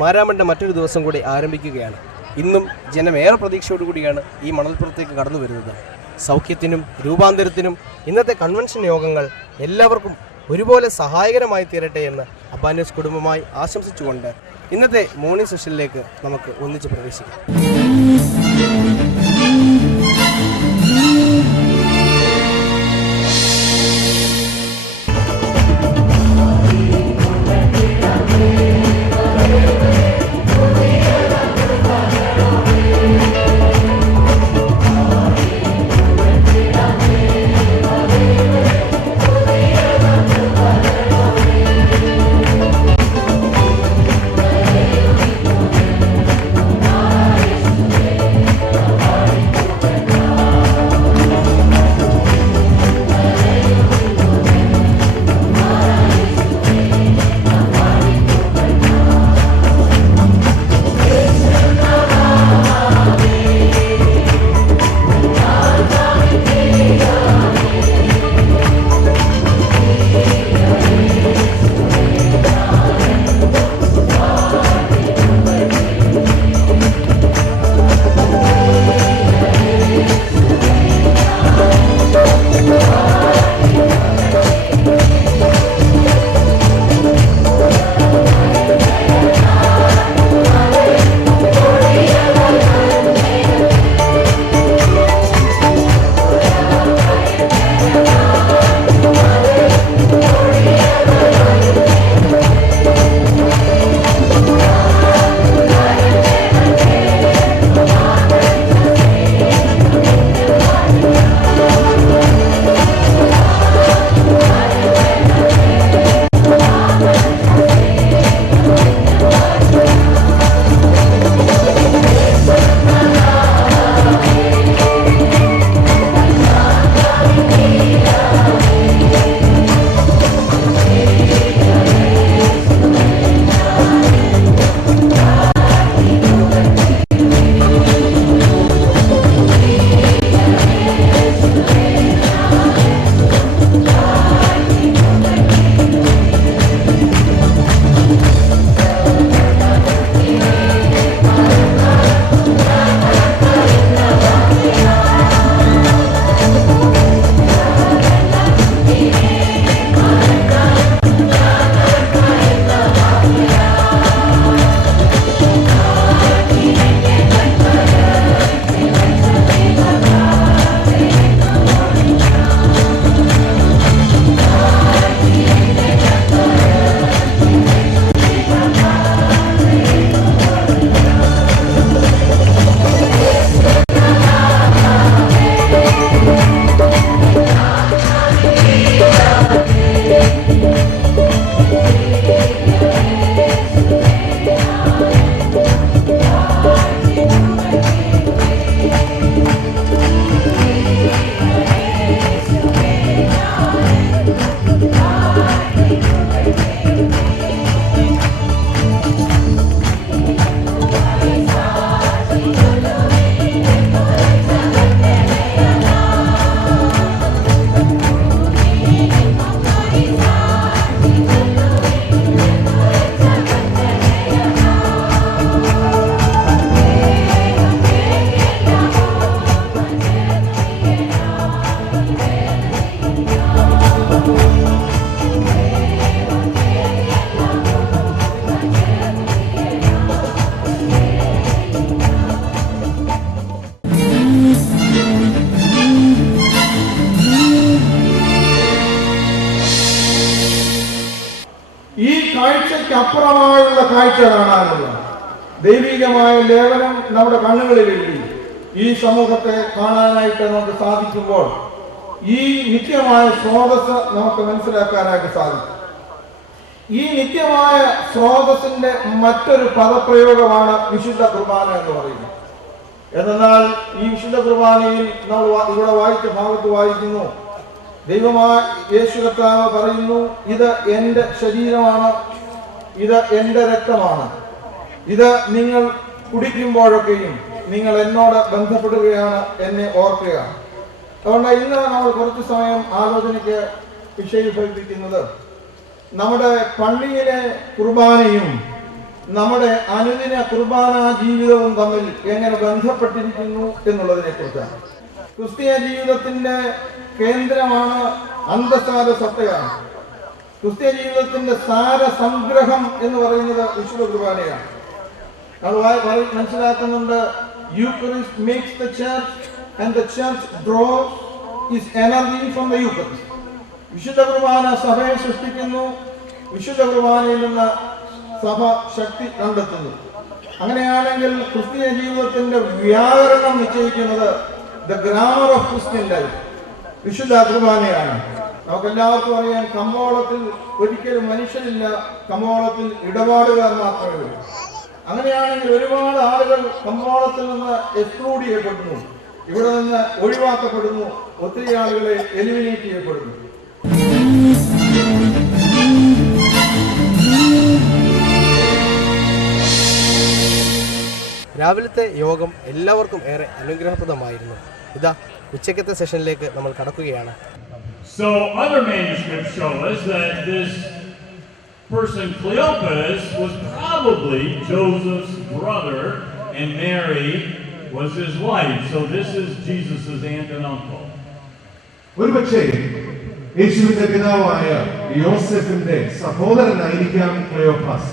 മാരാമണ്ഡ മറ്റൊരു ദിവസം കൂടി ആരംഭിക്കുകയാണ്. ഇന്നും ജനമേറെ പ്രതീക്ഷയോടുകൂടിയാണ് ഈ മണൽപ്പുറത്തേക്ക് കടന്നു വരുന്നത്. സൗഖ്യത്തിനും രൂപാന്തരത്തിനും ഇന്നത്തെ കൺവെൻഷൻ യോഗങ്ങൾ എല്ലാവർക്കും ഒരുപോലെ സഹായകരമായി തീരട്ടെ എന്ന് അബാന്യൂസ് കുടുംബമായി ആശംസിച്ചുകൊണ്ട് ഇന്നത്തെ മോർണിംഗ് സെഷനിലേക്ക് നമുക്ക് ഒന്നിച്ച് പ്രവേശിക്കാം. കാഴ്ചയ്ക്കപ്പുറമായുള്ള കാഴ്ച കാണാനുള്ള ദൈവികമായ ലേവനം നമ്മുടെ കണ്ണുകളിലെഴുതി ഈ സമൂഹത്തെ കാണാനായിട്ട് നമുക്ക് സാധിക്കുമ്പോൾ ഈ നിത്യമായ സ്രോതസ് നമുക്ക് മനസ്സിലാക്കാനായിട്ട് സാധിക്കും. ഈ നിത്യമായ സ്രോതസ്സിന്റെ മറ്റൊരു പദപ്രയോഗമാണ് വിശുദ്ധ കുർബാന എന്ന് പറയുന്നത്. എന്നാൽ ഈ വിശുദ്ധ കുർബാനയിൽ നമ്മൾ ഇവിടെ വായിച്ച ഭാഗത്ത് വായിക്കുന്നു, ദൈവമായ യേശു കർത്താവ് പറയുന്നു, ഇത് എൻ്റെ ശരീരമാണ്, ഇത് എൻ്റെ രക്തമാണ്, ഇത് നിങ്ങൾ കുടിക്കുമ്പോഴൊക്കെയും നിങ്ങൾ എന്നോട് ബന്ധപ്പെടുകയാണ്, എന്നെ ഓർക്കുകയാണ്. അതുകൊണ്ട് ഇന്ന് നമ്മൾ കുറച്ച് സമയം ആലോചനയ്ക്ക് വിഷയീഭവിപ്പിക്കുന്നത് നമ്മുടെ പള്ളിയിലെ കുർബാനയും നമ്മുടെ അനുദിന കുർബാന ജീവിതവും തമ്മിൽ എങ്ങനെ ബന്ധപ്പെട്ടിരിക്കുന്നു എന്നുള്ളതിനെ കുറിച്ചാണ്. ക്രിസ്തീയ ജീവിതത്തിന്റെ കേന്ദ്രമാണ് അന്തസാര സത്തയാണ്. ക്രിസ്തീയ ജീവിതത്തിന്റെ സാര സംഗ്രഹം എന്ന് പറയുന്നത് വിശുദ്ധ കുർബാനയാണ്. നമ്മൾ മനസ്സിലാക്കുന്നുണ്ട്, Eucharist makes the church and the church draws its energy from the Eucharist. വിശുദ്ധ കുർബാന സഭയെ സൃഷ്ടിക്കുന്നു, വിശുദ്ധ കുർബാനയിൽ നിന്ന് സഭ ശക്തി കണ്ടെത്തുന്നു. അങ്ങനെയാണെങ്കിൽ ക്രിസ്തീയ ജീവിതത്തിന്റെ വ്യാകരണം നിശ്ചയിക്കുന്നത് the grammar of Christian life വിശുദ്ധ കുർബാനയാണ്. നമുക്കെല്ലാവർക്കും അറിയാം, കമ്പോളത്തിൽ ഒരിക്കലും മനുഷ്യരില്ല, കമ്പോളത്തിൽ ഇടപാടുകാർ മാത്രമേ ഉള്ളൂ. അങ്ങനെയാണെങ്കിൽ ഒരുപാട് ആളുകൾ കമ്പോളത്തിൽ നിന്ന് എക്സ്ക്ലൂഡ് ചെയ്യപ്പെടുന്നു, ഇവിടെ നിന്ന് ഒഴിവാക്കപ്പെടുന്നു, ഒത്തിരി ആളുകളെ എലിമിനേറ്റ് ചെയ്യപ്പെടുന്നു. രാവിലത്തെ യോഗം എല്ലാവർക്കും ഏറെ അനുഗ്രഹപ്രദമായിരുന്നു. ഇതാ ഉച്ചക്കത്തെ സെഷനിലേക്ക് നമ്മൾ കടക്കുകയാണ്. So other manuscripts show us that this person Cleopas was probably Joseph's brother and Mary was his wife. So this is Jesus' aunt and uncle. ഒരുപക്ഷേ യേശുവിന്റെ പിതാവായ യോസെഫിന്റെ സഹോദരനായിരിക്കാം ക്ലെയോപ്പാസ്.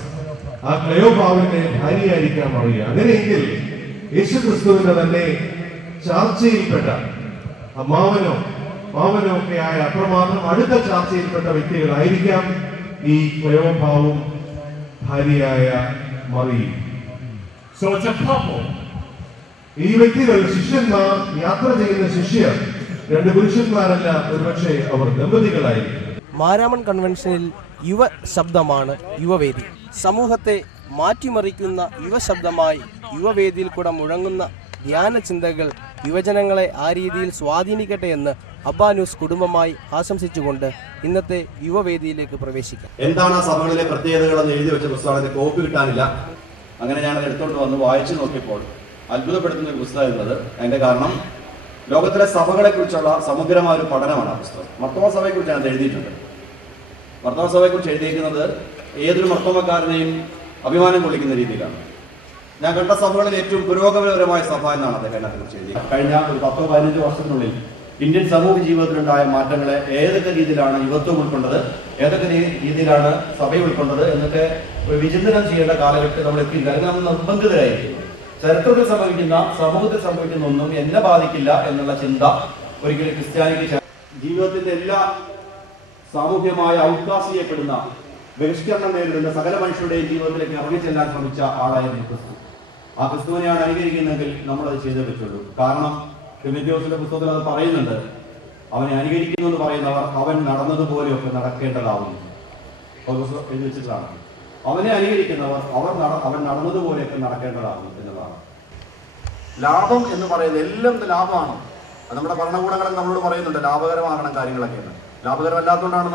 ആ ക്ലെയോപാവിന്റെ ഭാര്യയായിരിക്കാം മറിയ. അങ്ങനെയെങ്കിൽ യേശുക്രിസ്തുവിന്റെ തന്നെ ചാർച്ചയിൽപ്പെട്ട മാവനോ ഒക്കെയായ അത്രമാത്രം അടുത്ത ചാർച്ചയിൽപ്പെട്ട വ്യക്തികളായിരിക്കാം ഈ ക്ലെയോപാവും ഭാര്യയായ മറിയയും. So it's a couple. ഈ വ്യക്തികൾ ശിഷ്യന്മാർ, യാത്ര ചെയ്യുന്ന ശിഷ്യർ രണ്ട് പുരുഷന്മാരല്ല, ഒരുപക്ഷെ അവർ ദമ്പതികളായിരിക്കും. മാരാമൺ കൺവെൻഷനിൽ യുവ ശബ്ദമാണ് യുവവേദി. സമൂഹത്തെ മാറ്റിമറിക്കുന്ന യുവശബ്ദമായി യുവവേദിയിൽ കൂടെ മുഴങ്ങുന്ന ധ്യാന ചിന്തകൾ യുവജനങ്ങളെ ആ രീതിയിൽ സ്വാധീനിക്കട്ടെ എന്ന് അബ്ബാ ന്യൂസ് കുടുംബമായി ആശംസിച്ചുകൊണ്ട് ഇന്നത്തെ യുവവേദിയിലേക്ക് പ്രവേശിക്കാം. എന്താണ് ആ സഭകളിലെ പ്രത്യേകതകളെന്ന് എഴുതി വെച്ച പുസ്തകത്തിന്റെ കോപ്പി കിട്ടാനില്ല. അങ്ങനെ ഞാൻ എടുത്തോണ്ട് വന്ന് വായിച്ചു നോക്കിയപ്പോൾ അത്ഭുതപ്പെടുത്തുന്ന ഒരു പുസ്തകമായിരുന്നത്. അതിന്റെ കാരണം ലോകത്തിലെ സഭകളെ കുറിച്ചുള്ള സമഗ്രമായ ഒരു പഠനമാണ് ആ പുസ്തകം. മർത്തോമ സഭയെ കുറിച്ചാണ് അത് എഴുതിയിട്ടുണ്ട്. മർത്തോമ സഭയെ കുറിച്ച് എഴുതിയിരിക്കുന്നത് ഏതൊരു മർത്തോമക്കാരനെയും അഭിമാനം കൊള്ളിക്കുന്ന രീതിയിലാണ്. ഞാൻ കണ്ട സഭകളിൽ ഏറ്റവും പുരോഗമനപരമായ സഭ എന്നാണ് അദ്ദേഹം അതിനെക്കുറിച്ച് എഴുതിയത്. കഴിഞ്ഞ ഒരു 10-15 വർഷത്തിനുള്ളിൽ ഇന്ത്യൻ സമൂഹ ജീവിതത്തിലുണ്ടായ മാറ്റങ്ങളെ ഏതൊക്കെ രീതിയിലാണ് യുവത്വം ഉൾക്കൊണ്ടത്, ഏതൊക്കെ രീതിയിലാണ് സഭ ഉൾക്കൊണ്ടത് എന്നൊക്കെ ഒരു വിചിന്തനം ചെയ്യേണ്ട കാലഘട്ടത്തിൽ നമ്മൾ എത്തിയില്ല. അല്ലെങ്കിൽ നമ്മൾ നിർബന്ധിതരായിരിക്കും. ചരിത്രത്തിൽ സംഭവിക്കുന്ന, സമൂഹത്തിൽ സംഭവിക്കുന്ന ഒന്നും എന്നെ ബാധിക്കില്ല എന്നുള്ള ചിന്ത ഒരിക്കലും ക്രിസ്ത്യാനിക്ക് ജീവിതത്തിന്റെ എല്ലാ സാമൂഹ്യമായ ഔട്ട്കാസ്റ്റ് ചെയ്യപ്പെടുന്ന, ബഹിഷ്കരണം നേരിടുന്ന സകല മനുഷ്യരുടെയും ജീവിതത്തിലേക്ക് ഇറങ്ങിച്ചെല്ലാൻ ശ്രമിച്ച ആളായിരുന്നു ക്രിസ്തു. ആ ക്രിസ്തുവിനെയാണ് അനുകരിക്കുന്നതെങ്കിൽ നമ്മളത് ചെയ്തേ പറ്റുള്ളൂ. കാരണം തിമോഥെയോസിന്റെ പുസ്തകത്തിൽ അത് പറയുന്നുണ്ട്, അവനെ അനുകരിക്കുന്നു എന്ന് പറയുന്നവർ അവൻ നടന്നതുപോലെയൊക്കെ നടക്കേണ്ടതാവുന്നു. എഴുതി വെച്ചിട്ടാണ്. അവനെ അനുകരിക്കുന്നവർ അവൻ നടന്നതുപോലെയൊക്കെ നടക്കേണ്ടതാകുന്നു എന്നതാണ്. ലാഭം എന്ന് പറയുന്നത് എല്ലാം ലാഭമാണ്. അത് നമ്മുടെ ഭരണകൂടങ്ങളും നമ്മളോട് പറയുന്നുണ്ട് ലാഭകരമാകണം കാര്യങ്ങളൊക്കെയാണ്. ലാഭകരമല്ലാത്തതുകൊണ്ടാണ്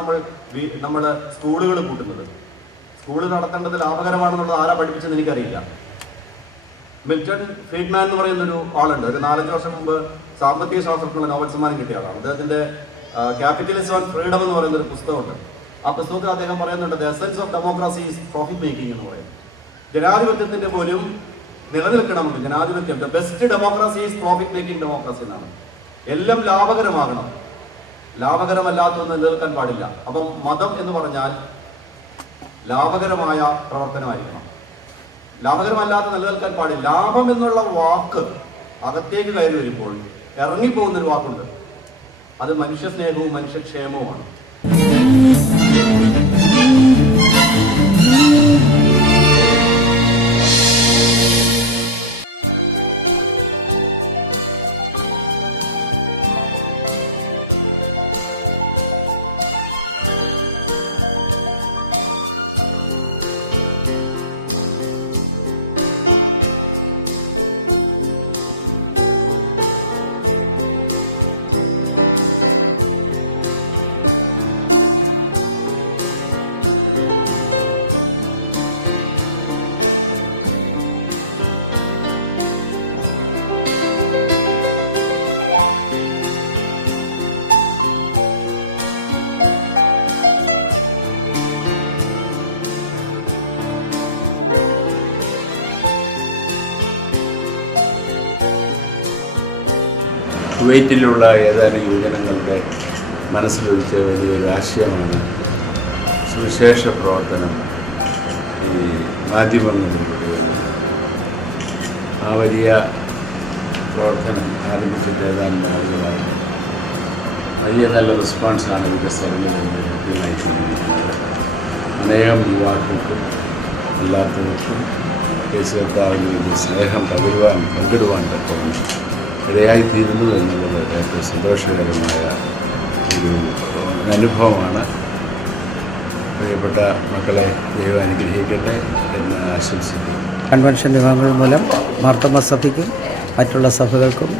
നമ്മൾ സ്കൂളുകൾ കൂട്ടുന്നത്. സ്കൂൾ നടത്തേണ്ടത് ലാഭകരമാണെന്നുള്ളത് ആരാ പഠിപ്പിച്ചെന്ന് എനിക്കറിയില്ല. മിൽട്ടൺ ഫ്രീഡ്മാൻ എന്ന് പറയുന്ന ഒരു ആളുണ്ട്. ഒരു 4-5 വർഷം മുമ്പ് സാമ്പത്തിക ശാസ്ത്രത്തിനുള്ള നോബൽ സമ്മാനം കിട്ടിയ ആളാണ്. അദ്ദേഹത്തിന്റെ ക്യാപിറ്റലിസം ആൻഡ് ഫ്രീഡം എന്ന് പറയുന്ന ഒരു പുസ്തകമുണ്ട്. ആ പുസ്തകത്തിൽ അദ്ദേഹം പറയുന്നുണ്ട്, the essence of democracy is profit making എന്ന് പറയും. ജനാധിപത്യത്തിന്റെ പോലും നിലനിൽക്കണമെങ്കിൽ ജനാധിപത്യം, the best democracy is profit making democracy എന്നാണ്. എല്ലാം ലാഭകരമാകണം, ലാഭകരമല്ലാത്തതൊന്നും നിലനിൽക്കാൻ പാടില്ല. അപ്പം മതം എന്ന് പറഞ്ഞാൽ ലാഭകരമായ പ്രവർത്തനമായിരിക്കണം. ലാഭകരമല്ലാത്ത നിലനിൽക്കാൻ പാടില്ല. ലാഭം എന്നുള്ള വാക്ക് അകത്തേക്ക് കയറി വരുമ്പോൾ ഇറങ്ങിപ്പോകുന്നൊരു വാക്കുണ്ട്. അത് മനുഷ്യസ്നേഹവും മനുഷ്യക്ഷേമവുമാണ്. കുവൈറ്റിലുള്ള ഏതാനും യുവജനങ്ങളുടെ മനസ്സിലൊഴിച്ച വലിയൊരു ആശയമാണ് സുവിശേഷ പ്രവർത്തനം ഈ മാധ്യമങ്ങളിലൂടെ വരുന്നത്. ആ വലിയ പ്രവർത്തനം ആരംഭിച്ചിട്ട് ഏതാനും നാളുകളായി വലിയ നല്ല റെസ്പോൺസാണ് ഇതിൻ്റെ സ്ഥലങ്ങളിൽ ലഭ്യമായിക്കൊണ്ടിരിക്കുന്നത്. അനേകം യുവാക്കൾക്കും അല്ലാത്തവർക്കും യേശുകർത്താവിൻ്റെ സ്നേഹം പങ്കിടുവാൻ തക്കവണ്ണം ഇടയായിത്തീരുന്നു എന്നുള്ളത് ഏറ്റവും സന്തോഷകരമായ ഒരു അനുഭവമാണ്. പ്രിയപ്പെട്ട മക്കളെ ദൈവം അനുഗ്രഹിക്കട്ടെ എന്ന് ആശംസിക്കുന്നു. കൺവെൻഷൻ യോഗങ്ങൾ മൂലം മാർത്തോമാ സഭയ്ക്കും മറ്റുള്ള സഭകൾക്കും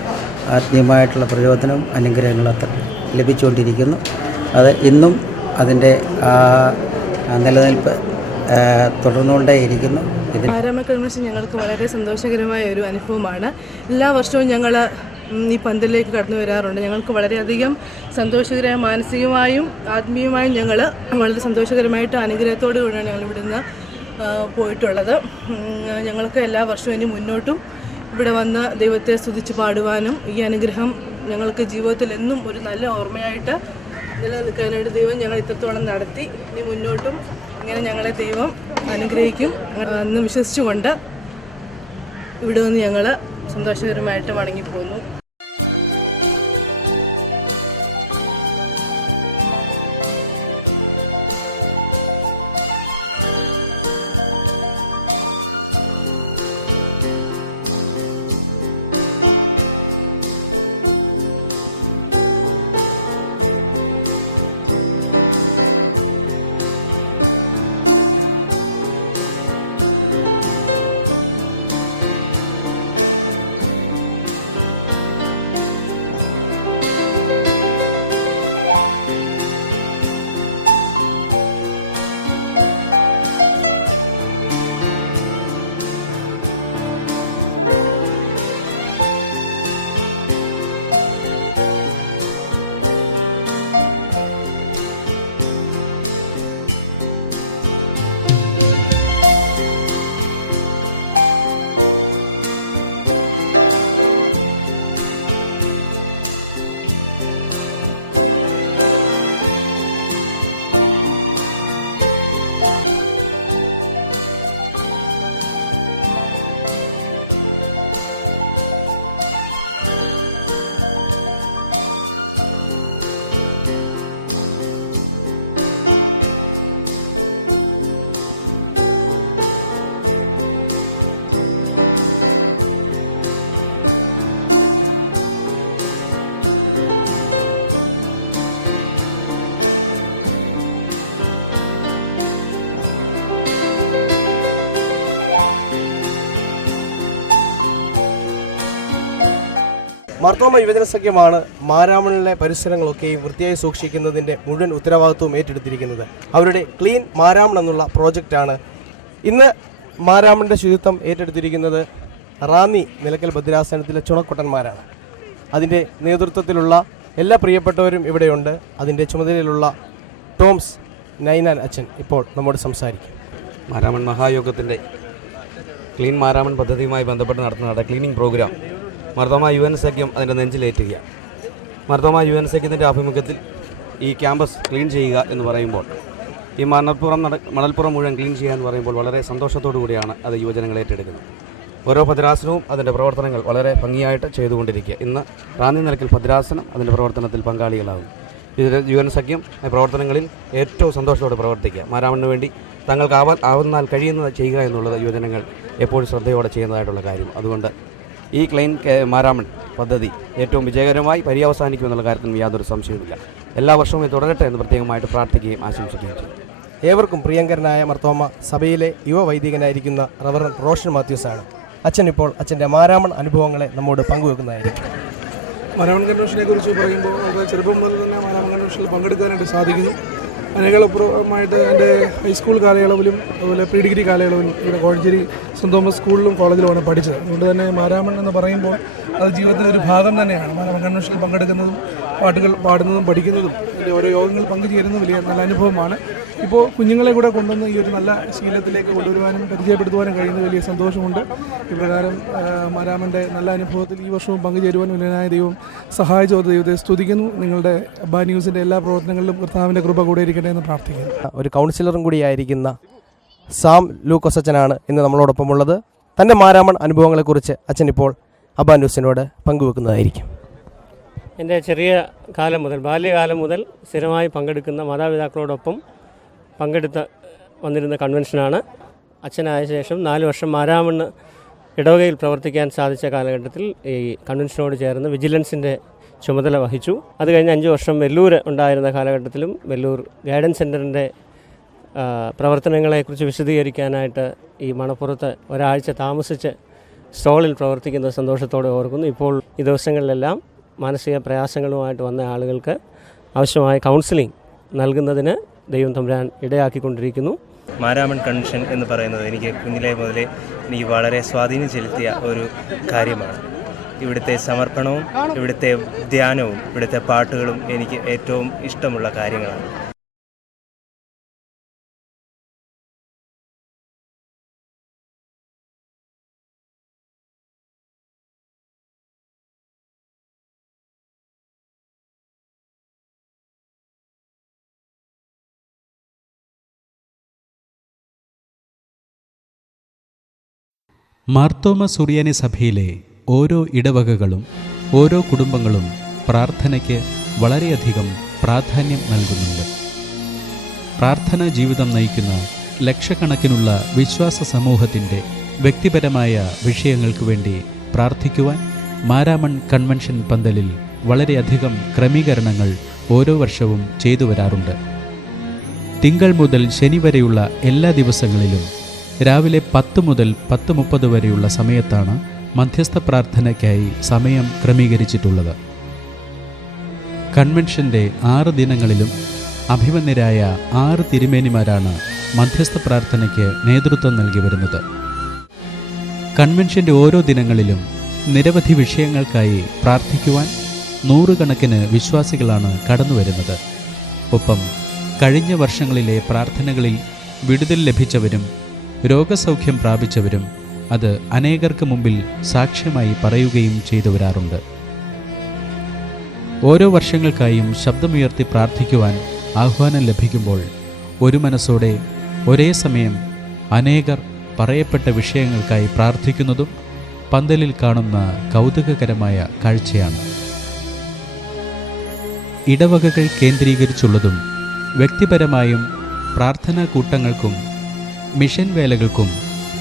ആത്മീയമായിട്ടുള്ള പ്രചോദനവും അനുഗ്രഹങ്ങളും അത്ര ലഭിച്ചുകൊണ്ടിരിക്കുന്നു. അത് ഇന്നും അതിൻ്റെ നിലനിൽപ്പ് തുടർന്നുകൊണ്ടേയിരിക്കുന്നു. മാരാമൺ കൺവെൻഷൻ ഞങ്ങൾക്ക് വളരെ സന്തോഷകരമായ ഒരു അനുഭവമാണ്. എല്ലാ വർഷവും ഞങ്ങൾ ഈ പന്തലിലേക്ക് കടന്നു വരാറുണ്ട്. ഞങ്ങൾക്ക് വളരെയധികം സന്തോഷകരമായ മാനസികമായും ആത്മീയമായും ഞങ്ങൾ വളരെ സന്തോഷകരമായിട്ട് അനുഗ്രഹത്തോടു കൂടിയാണ് ഞങ്ങൾ ഇവിടുന്ന് പോയിട്ടുള്ളത്. ഞങ്ങൾക്ക് എല്ലാ വർഷവും ഇനി മുന്നോട്ടും ഇവിടെ വന്ന് ദൈവത്തെ സ്തുതിച്ച് പാടുവാനും ഈ അനുഗ്രഹം ഞങ്ങൾക്ക് ജീവിതത്തിൽ എന്നും ഒരു നല്ല ഓർമ്മയായിട്ട് നിലനിൽക്കാനായിട്ട് ദൈവം ഞങ്ങൾ ഇത്രത്തോളം നടത്തി. ഇനി മുന്നോട്ടും ഇങ്ങനെ ഞങ്ങളെ ദൈവം അനുഗ്രഹിക്കും എന്ന് വിശ്വസിച്ചുകൊണ്ട് ഇവിടെ നിന്ന് ഞങ്ങൾ സന്തോഷകരമായിട്ട് മടങ്ങിപ്പോന്നു. മാർത്തോമാ യുവജന സഖ്യമാണ് മാരാമണിലെ പരിസരങ്ങളൊക്കെയും വൃത്തിയായി സൂക്ഷിക്കുന്നതിൻ്റെ മുഴുവൻ ഉത്തരവാദിത്വവും ഏറ്റെടുത്തിരിക്കുന്നത്. അവരുടെ ക്ലീൻ മാരാമൺ എന്നുള്ള പ്രോജക്റ്റാണ്. ഇന്ന് മാരാമണിൻ്റെ ശുചിത്വം ഏറ്റെടുത്തിരിക്കുന്നത് റാന്നി നിലയ്ക്കൽ ഭദ്രാസനത്തിലെ ചുണക്കൊട്ടന്മാരാണ്. അതിൻ്റെ നേതൃത്വത്തിലുള്ള എല്ലാ പ്രിയപ്പെട്ടവരും ഇവിടെയുണ്ട്. അതിൻ്റെ ചുമതലയിലുള്ള ടോംസ് നൈനാൻ അച്ഛൻ ഇപ്പോൾ നമ്മോട് സംസാരിക്കും. മാരാമൺ മഹായോഗത്തിൻ്റെ ക്ലീൻ മാരാമൺ പദ്ധതിയുമായി ബന്ധപ്പെട്ട് നടത്തുന്ന ക്ലീനിങ് പ്രോഗ്രാം മാർത്തോമാ യുവൻ സഖ്യം അതിൻ്റെ നെഞ്ചിലേറ്റുക. മാർത്തോമാ യുവൻ സഖ്യത്തിൻ്റെ ആഭിമുഖ്യത്തിൽ ഈ ക്യാമ്പസ് ക്ലീൻ ചെയ്യുക എന്ന് പറയുമ്പോൾ, ഈ മണൽപ്പുറം മുഴുവൻ ക്ലീൻ ചെയ്യുക എന്ന് പറയുമ്പോൾ വളരെ സന്തോഷത്തോടു കൂടിയാണ് അത് യുവജനങ്ങൾ ഏറ്റെടുക്കുന്നത്. ഓരോ ഭദ്രാസനവും അതിൻ്റെ പ്രവർത്തനങ്ങൾ വളരെ ഭംഗിയായിട്ട് ചെയ്തുകൊണ്ടിരിക്കുക. ഇന്ന് റാന്നി നിലയ്ക്കൽ ഭദ്രാസനം അതിൻ്റെ പ്രവർത്തനത്തിൽ പങ്കാളികളാകും. യുവൻ സഖ്യം പ്രവർത്തനങ്ങളിൽ ഏറ്റവും സന്തോഷത്തോടെ പ്രവർത്തിക്കുക, മാരാമണിന് വേണ്ടി തങ്ങൾക്ക് ആവുന്നാൽ കഴിയുന്നത് ചെയ്യുക എന്നുള്ളത് യുവജനങ്ങൾ എപ്പോഴും ശ്രദ്ധയോടെ ചെയ്യുന്നതായിട്ടുള്ള കാര്യം. അതുകൊണ്ട് ഈ ക്ലീൻ മാരാമൺ പദ്ധതി ഏറ്റവും വിജയകരമായി പര്യവസാനിക്കുമെന്നുള്ള കാര്യത്തിനും യാതൊരു സംശയവുമില്ല. എല്ലാ വർഷവും ഇത് തുടരട്ടെ എന്ന് പ്രത്യേകമായിട്ട് പ്രാർത്ഥിക്കുകയും ആശംസിക്കുകയും ചെയ്യും. ഏവർക്കും പ്രിയങ്കരനായ മാർത്തോമാ സഭയിലെ യുവ വൈദികനായിരിക്കുന്ന റവറൻ റോഷൻ മാത്യൂസാണ്. അച്ഛൻ ഇപ്പോൾ അച്ഛൻ്റെ മാരാമൺ അനുഭവങ്ങളെ നമ്മോട് പങ്കുവെക്കുന്നതായിരിക്കും. മാരാമൺ കൺവെൻഷനെ കുറിച്ച് പറയുമ്പോൾ നമുക്ക് ചെറുപ്പം മുതൽ തന്നെ മാരാമൺ കൺവെൻഷനിൽ പങ്കെടുക്കാനായിട്ട് സാധിക്കുന്നു. അനേകളപ്പുറമായിട്ട് എൻ്റെ ഹൈസ്കൂൾ കാലയളവിലും അതുപോലെ പ്രീ ഡിഗ്രി കാലയളവിലും ഇവിടെ കോഴഞ്ചേരി സെൻറ് തോമസ് സ്കൂളിലും കോളേജിലുമാണ് പഠിച്ചത്. അതുകൊണ്ട് തന്നെ മാരാമൺ എന്ന് പറയുമ്പോൾ അത് ജീവിതത്തിൻ്റെ ഒരു ഭാഗം തന്നെയാണ്. മാരാമൺ കൺവെൻഷനിൽ പങ്കെടുക്കുന്നതും പാട്ടുകൾ പാടുന്നതും പഠിക്കുന്നതും മാധ്യമത്തിൻ്റെ ഓരോ യോഗങ്ങളിൽ പങ്കുചേരുന്നത് വലിയ നല്ല അനുഭവമാണ്. ഇപ്പോൾ കുഞ്ഞുങ്ങളെ കൂടെ കൊണ്ടുവന്ന് ഈ ഒരു നല്ല ശീലത്തിലേക്ക് കൊണ്ടുവരുവാനും പരിചയപ്പെടുത്തുവാനും കഴിയുന്ന വലിയ സന്തോഷമുണ്ട്. ഇപ്രകാരം മാരാമൻ്റെ നല്ല അനുഭവത്തിൽ ഈ വർഷവും പങ്കുചേരുവാൻ ഉന്നതനായ ദൈവം സഹായിച്ച ദൈവത്തെ സ്തുതിക്കുന്നു. നിങ്ങളുടെ അബ്ബാ ന്യൂസിൻ്റെ എല്ലാ പ്രവർത്തനങ്ങളിലും കർത്താവിൻ്റെ കൃപ കൂടെ ഇരിക്കട്ടെ എന്ന് പ്രാർത്ഥിക്കുന്നു. ഒരു കൗൺസിലറും കൂടിയായിരിക്കുന്ന സാം ലൂക്കോസ് അച്ഛനാണ് ഇന്ന് നമ്മളോടൊപ്പമുള്ളത്. തൻ്റെ മാരാമൺ അനുഭവങ്ങളെക്കുറിച്ച് അച്ഛൻ ഇപ്പോൾ അബ്ബാ ന്യൂസിനോട് പങ്കുവെക്കുന്നതായിരിക്കും. എൻ്റെ ചെറിയ കാലം മുതൽ, ബാല്യകാലം മുതൽ സ്ഥിരമായി പങ്കെടുക്കുന്ന മാതാപിതാക്കളോടൊപ്പം പങ്കെടുത്ത് വന്നിരുന്ന കൺവെൻഷനാണ്. അച്ഛനായ ശേഷം 4 വർഷം മാരാമണ്ണ് ഇടവകയിൽ പ്രവർത്തിക്കാൻ സാധിച്ച കാലഘട്ടത്തിൽ ഈ കൺവെൻഷനോട് ചേർന്ന് വിജിലൻസിൻ്റെ ചുമതല വഹിച്ചു. അത് കഴിഞ്ഞ് 5 വർഷം വെല്ലൂർ ഉണ്ടായിരുന്ന കാലഘട്ടത്തിലും വെല്ലൂർ ഗൈഡൻസ് സെൻറ്ററിൻ്റെ പ്രവർത്തനങ്ങളെക്കുറിച്ച് വിശദീകരിക്കാനായിട്ട് ഈ മണപ്പുറത്ത് ഒരാഴ്ച താമസിച്ച് സ്റ്റോളിൽ പ്രവർത്തിക്കുന്ന സന്തോഷത്തോടെ ഓർക്കുന്നു. ഇപ്പോൾ ഈ ദിവസങ്ങളിലെല്ലാം മാനസിക പ്രയാസങ്ങളുമായിട്ട് വന്ന ആളുകൾക്ക് ആവശ്യമായ കൗൺസിലിംഗ് നൽകുന്നതിന് ദൈവം തമ്പുരാൻ ഇടയാക്കിക്കൊണ്ടിരിക്കുന്നു. മാരാമൺ കൺവെൻഷൻ എന്ന് പറയുന്നത് എനിക്ക് കുഞ്ഞിലെ മുതലേ എനിക്ക് വളരെ സ്വാധീനം ചെലുത്തിയ ഒരു കാര്യമാണ്. ഇവിടുത്തെ സമർപ്പണവും ഇവിടുത്തെ ധ്യാനവും ഇവിടുത്തെ പാട്ടുകളും എനിക്ക് ഏറ്റവും ഇഷ്ടമുള്ള കാര്യങ്ങളാണ്. മാർത്തോമ സുറിയാനി സഭയിലെ ഓരോ ഇടവകകളും ഓരോ കുടുംബങ്ങളും പ്രാർത്ഥനയ്ക്ക് വളരെയധികം പ്രാധാന്യം നൽകുന്നുണ്ട്. പ്രാർത്ഥനാ ജീവിതം നയിക്കുന്ന ലക്ഷക്കണക്കിനുള്ള വിശ്വാസ സമൂഹത്തിൻ്റെ വ്യക്തിപരമായ വിഷയങ്ങൾക്ക് വേണ്ടി പ്രാർത്ഥിക്കുവാൻ മാരാമൺ കൺവെൻഷൻ പന്തലിൽ വളരെയധികം ക്രമീകരണങ്ങൾ ഓരോ വർഷവും ചെയ്തു വരാറുണ്ട്. തിങ്കൾ മുതൽ ശനി വരെയുള്ള എല്ലാ ദിവസങ്ങളിലും രാവിലെ 10 മുതൽ 10:30 വരെയുള്ള സമയത്താണ് മധ്യസ്ഥ പ്രാർത്ഥനയ്ക്കായി സമയം ക്രമീകരിച്ചിട്ടുള്ളത്. കൺവെൻഷൻ്റെ 6 ദിനങ്ങളിലും അഭിമന്യരായ 6 തിരുമേനിമാരാണ് മധ്യസ്ഥ പ്രാർത്ഥനയ്ക്ക് നേതൃത്വം നൽകി വരുന്നത്. കൺവെൻഷൻ്റെ ഓരോ ദിനങ്ങളിലും നിരവധി വിഷയങ്ങൾക്കായി പ്രാർത്ഥിക്കുവാൻ 100 കണക്കിന് വിശ്വാസികളാണ് കടന്നുവരുന്നത്. ഒപ്പം കഴിഞ്ഞ വർഷങ്ങളിലെ പ്രാർത്ഥനകളിൽ വിടുതൽ ലഭിച്ചവരും രോഗസൗഖ്യം പ്രാപിച്ചവരും അത് അനേകർക്ക് മുമ്പിൽ സാക്ഷ്യമായി പറയുകയും ചെയ്തു വരാറുണ്ട്. ഓരോ വർഷങ്ങൾക്കായും ശബ്ദമുയർത്തി പ്രാർത്ഥിക്കുവാൻ ആഹ്വാനം ലഭിക്കുമ്പോൾ ഒരു മനസ്സോടെ ഒരേ സമയം അനേകർ പറയപ്പെട്ട വിഷയങ്ങൾക്കായി പ്രാർത്ഥിക്കുന്നതും പന്തലിൽ കാണുന്ന കൗതുകകരമായ കാഴ്ചയാണ്. ഇടവകകൾ കേന്ദ്രീകരിച്ചുള്ളതും വ്യക്തിപരമായും പ്രാർത്ഥനാ കൂട്ടങ്ങൾക്കും മിഷൻ വേലകൾക്കും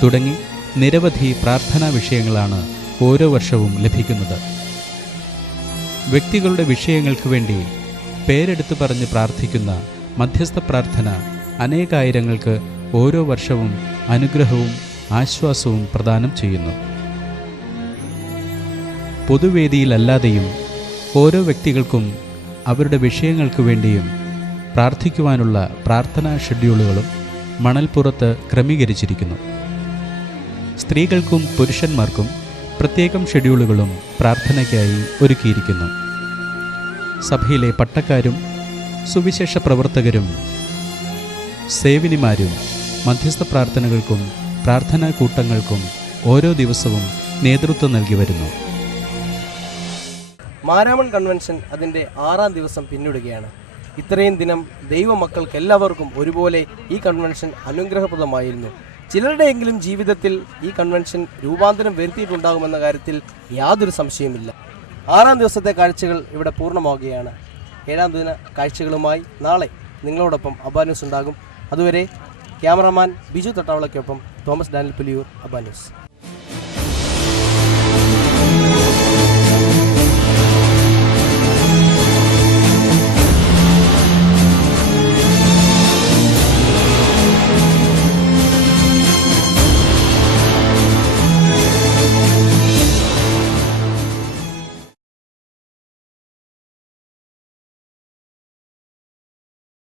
തുടങ്ങി നിരവധി പ്രാർത്ഥനാ വിഷയങ്ങളാണ് ഓരോ വർഷവും ലഭിക്കുന്നത്. വ്യക്തികളുടെ വിഷയങ്ങൾക്ക് വേണ്ടി പേരെടുത്ത് പറഞ്ഞ് പ്രാർത്ഥിക്കുന്ന മധ്യസ്ഥ പ്രാർത്ഥന അനേകായിരങ്ങൾക്ക് ഓരോ വർഷവും അനുഗ്രഹവും ആശ്വാസവും പ്രദാനം ചെയ്യുന്നു. പൊതുവേദിയിലല്ലാതെയും ഓരോ വ്യക്തികൾക്കും അവരുടെ വിഷയങ്ങൾക്ക് വേണ്ടിയും പ്രാർത്ഥിക്കുവാനുള്ള പ്രാർത്ഥനാ ഷെഡ്യൂളുകളും മണൽപ്പുറത്ത് ക്രമീകരിച്ചിരിക്കുന്നു. സ്ത്രീകൾക്കും പുരുഷന്മാർക്കും പ്രത്യേകം ഷെഡ്യൂളുകളും പ്രാർത്ഥനയ്ക്കായി ഒരുക്കിയിരിക്കുന്നു. സഭയിലെ പട്ടക്കാരും സുവിശേഷ പ്രവർത്തകരും സേവിനിമാരും മധ്യസ്ഥ പ്രാർത്ഥനകൾക്കും പ്രാർത്ഥനാ കൂട്ടങ്ങൾക്കും ഓരോ ദിവസവും നേതൃത്വം നൽകി വരുന്നു. മാരാമൺ കൺവെൻഷൻ അതിൻ്റെ 6ാം ദിവസം പിന്നിടുകയാണ്. ഇത്രയും ദിനം ദൈവമക്കൾക്ക് എല്ലാവർക്കും ഒരുപോലെ ഈ കൺവെൻഷൻ അനുഗ്രഹപ്രദമായിരുന്നു. ചിലരുടെയെങ്കിലും ജീവിതത്തിൽ ഈ കൺവെൻഷൻ രൂപാന്തരം വരുത്തിയിട്ടുണ്ടാകുമെന്ന കാര്യത്തിൽ യാതൊരു സംശയമില്ല. 6ാം ദിവസത്തെ കാഴ്ചകൾ ഇവിടെ പൂർണ്ണമാവുകയാണ്. 7ാം ദിന കാഴ്ചകളുമായി നാളെ നിങ്ങളോടൊപ്പം അബ്ബാ ന്യൂസ് ഉണ്ടാകും. അതുവരെ ക്യാമറമാൻ ബിജു തട്ടാവളയ്ക്കൊപ്പം തോമസ് ഡാനിൽ പുലിയൂർ, അബ്ബാ ന്യൂസ്.